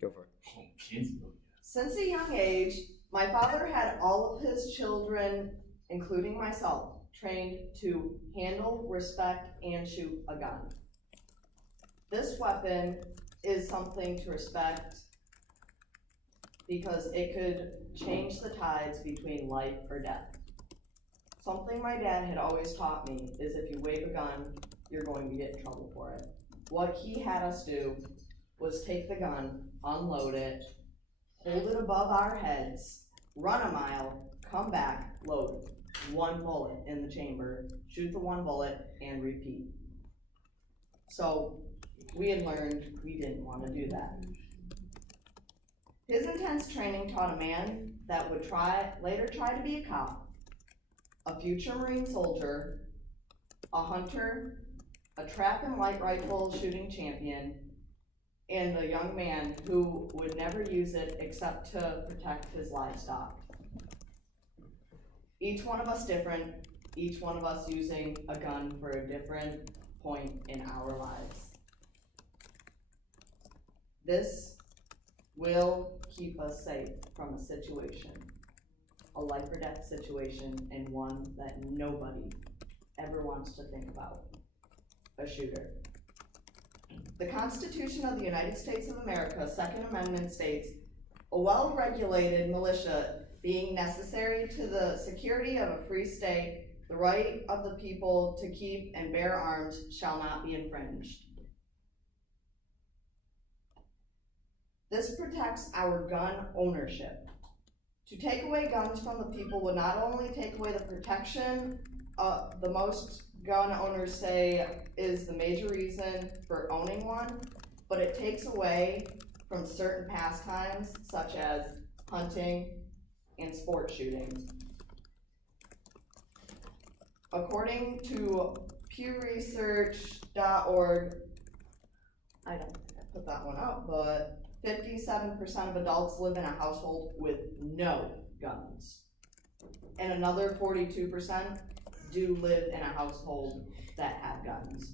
Go for it. Since a young age, my father had all of his children, including myself, trained to handle, respect, and shoot a gun. This weapon is something to respect because it could change the tides between life or death. Something my dad had always taught me is if you wave a gun, you're going to get in trouble for it. What he had us do was take the gun, unload it, hold it above our heads, run a mile, come back, load one bullet in the chamber, shoot the one bullet, and repeat. So we had learned we didn't want to do that. His intense training taught a man that would later try to be a cop, a future Marine soldier, a hunter, a trap and light rifle shooting champion, and a young man who would never use it except to protect his livestock. Each one of us different, each one of us using a gun for a different point in our lives. This will keep us safe from a situation, a life or death situation, and one that nobody ever wants to think about, a shooter. The Constitution of the United States of America, Second Amendment states, a well-regulated militia being necessary to the security of a free state, the right of the people to keep and bear arms shall not be infringed. This protects our gun ownership. To take away guns from the people would not only take away the protection the most gun owners say is the major reason for owning one, but it takes away from certain pastimes such as hunting and sport shooting. According to PewResearch.org, I don't think I put that one up, but 57% of adults live in a household with no guns. And another 42% do live in a household that have guns.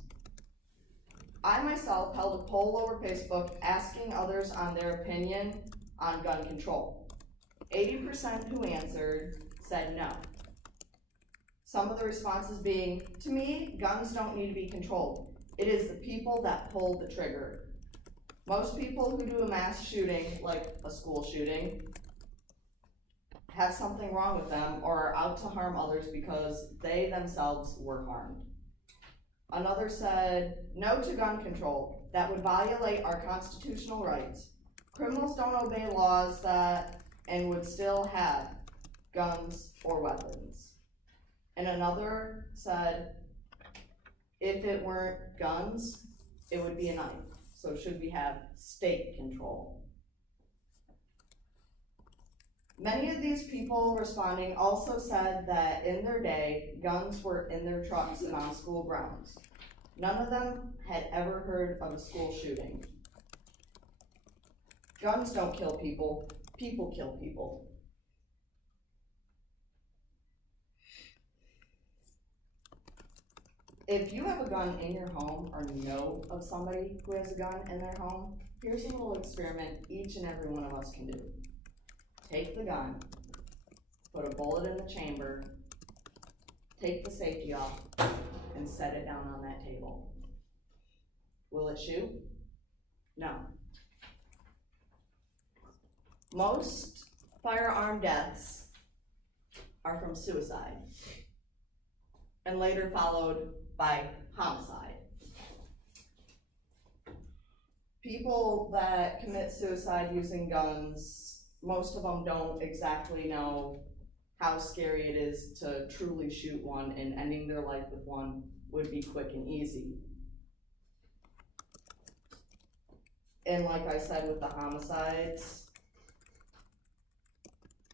I myself held a poll over Facebook asking others on their opinion on gun control. 80% who answered said no. Some of the responses being, to me, guns don't need to be controlled. It is the people that pull the trigger. Most people who do a mass shooting, like a school shooting, have something wrong with them or are out to harm others because they themselves were harmed. Another said, no to gun control. That would violate our constitutional rights. Criminals don't obey laws that and would still have guns or weapons. And another said, if it weren't guns, it would be a knife. So should we have state control? Many of these people responding also said that in their day, guns were in their trucks and on school grounds. None of them had ever heard of a school shooting. Guns don't kill people, people kill people. If you have a gun in your home or know of somebody who has a gun in their home, here's a little experiment each and every one of us can do. Take the gun, put a bullet in the chamber, take the safety off, and set it down on that table. Will it shoot? No. Most firearm deaths are from suicide and later followed by homicide. People that commit suicide using guns, most of them don't exactly know how scary it is to truly shoot one, and ending their life with one would be quick and easy. And like I said with the homicides,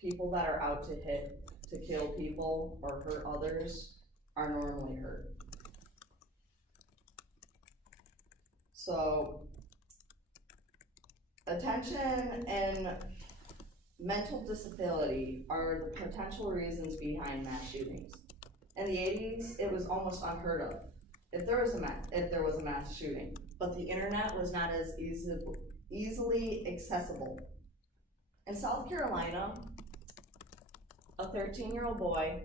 people that are out to kill people or hurt others are normally hurt. So, attention and mental disability are the potential reasons behind mass shootings. In the 80s, it was almost unheard of if there was a mass shooting, but the internet was not as easily accessible. In South Carolina, a 13-year-old boy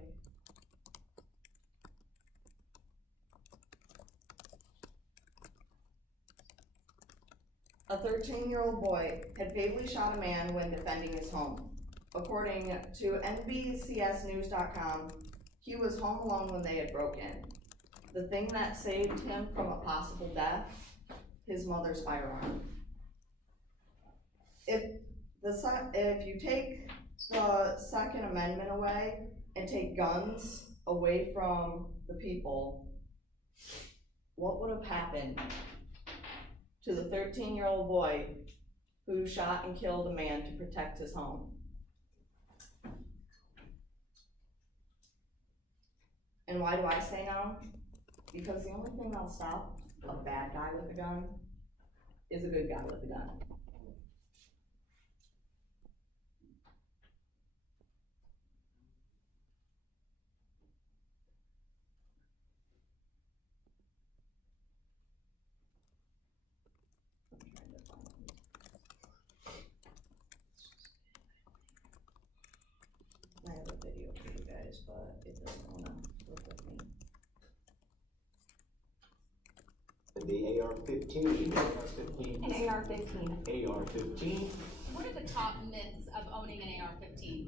had fatally shot a man when defending his home. According to NBCSnews.com, he was home alone when they had broken in. The thing that saved him from a possible death, his mother's firearm. If you take the Second Amendment away and take guns away from the people, what would have happened to the 13-year-old boy who shot and killed a man to protect his home? And why do I say no? Because the only thing that'll stop a bad guy with a gun is a good guy with a gun. I have a video for you guys, but it doesn't want to look with me. The AR-15. An AR-15. AR-15. What are the top myths of owning an AR-15?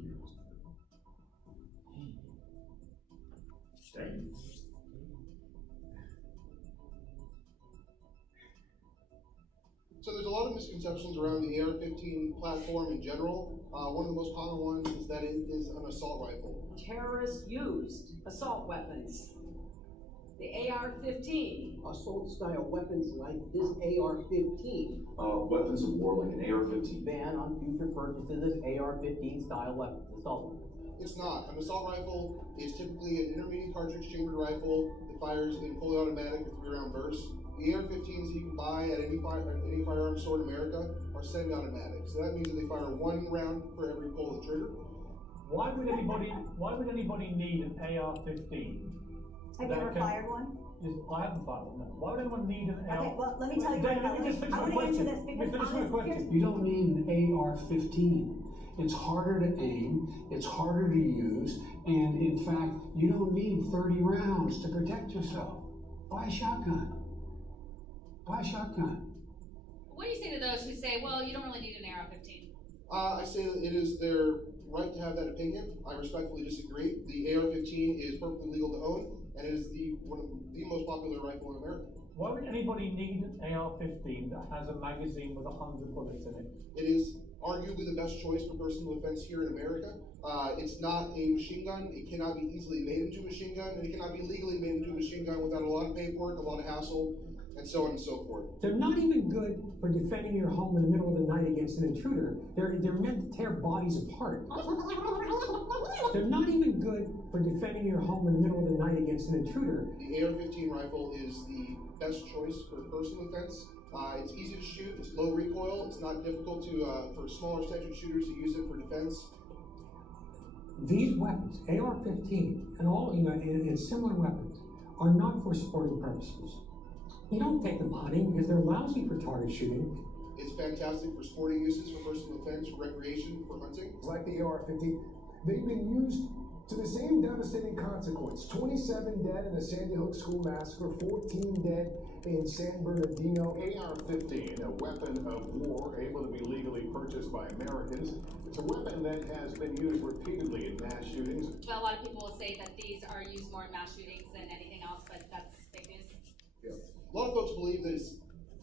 So there's a lot of misconceptions around the AR-15 platform in general. One of the most common ones is that it is an assault rifle. Terrorists used assault weapons. The AR-15. Assault-style weapons like this AR-15. Weapons of war like an AR-15. Ban on future purchases of AR-15 style weapons, assault weapons. It's not. An assault rifle is typically an intermediate cartridge chambered rifle that fires in fully automatic or 3-round bursts. The AR-15s you can buy at any firearms store in America are semi-automatic. So that means that they fire 1 round for every pull of the trigger. Why would anybody need an AR-15? Have you ever fired one? Yes, I haven't fired one, no. Why would anyone need an AR? Okay, well, let me tell you David, what, let me just finish I my want to answer question. this because Finish my question. You don't need an AR-15. It's harder to aim, it's harder to use, and in fact, you don't need 30 rounds to protect yourself. Buy a shotgun. Buy a shotgun. What do you say to those who say, well, you don't really need an AR-15? I say that it is their right to have that opinion. I respectfully disagree. The AR-15 is perfectly legal to own, and it is one of the most popular rifle in America. Why would anybody need an AR-15 that has a magazine with 100 bullets in it? It is arguably the best choice for personal defense here in America. It's not a machine gun. It cannot be easily made into a machine gun, and it cannot be legally made into a machine gun without a lot of paperwork, a lot of hassle, and so on and so forth. They're not even good for defending your home in the middle of the night against an intruder. They're meant to tear bodies apart. They're not even good for defending your home in the middle of the night against an intruder. The AR-15 rifle is the best choice for personal defense. It's easy to shoot, it's low recoil, it's not difficult for smaller stature shooters to use it for defense. These weapons, AR-15 and all, and similar weapons, are not for sporting purposes. You don't take them hunting because they're lousy for target shooting. It's fantastic for sporting uses, for personal defense, for recreation, for hunting. Like the AR-15, they've been used to the same devastating consequence. 27 dead in the Sandy Hook school massacre, 14 dead in San Bernardino. AR-15, a weapon of war able to be legally purchased by Americans. It's a weapon that has been used repeatedly in mass shootings. But a lot of people will say that these are used more in mass shootings than anything else, but that's fake news. Yeah. A lot of folks believe that it's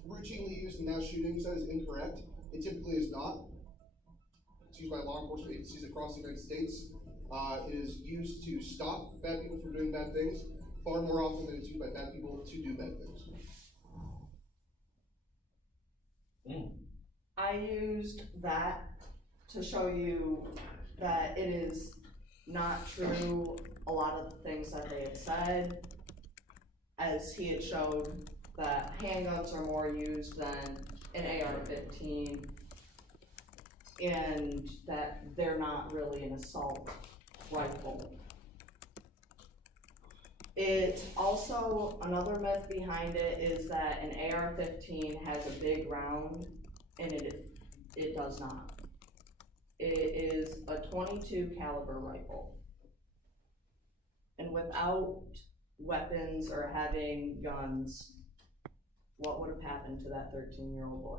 routinely used in mass shootings. That is incorrect. It typically is not. It's used by law enforcement agencies across the United States. It is used to stop bad people from doing bad things far more often than it's used by bad people to do bad things. I used that to show you that it is not true a lot of the things that they had said, as he had showed that handguns are more used than an AR-15, and that they're not really an assault rifle. It also, another myth behind it is that an AR-15 has a big round and it does not. It is a .22 caliber rifle. And without weapons or having guns, what would have happened to that 13-year-old boy?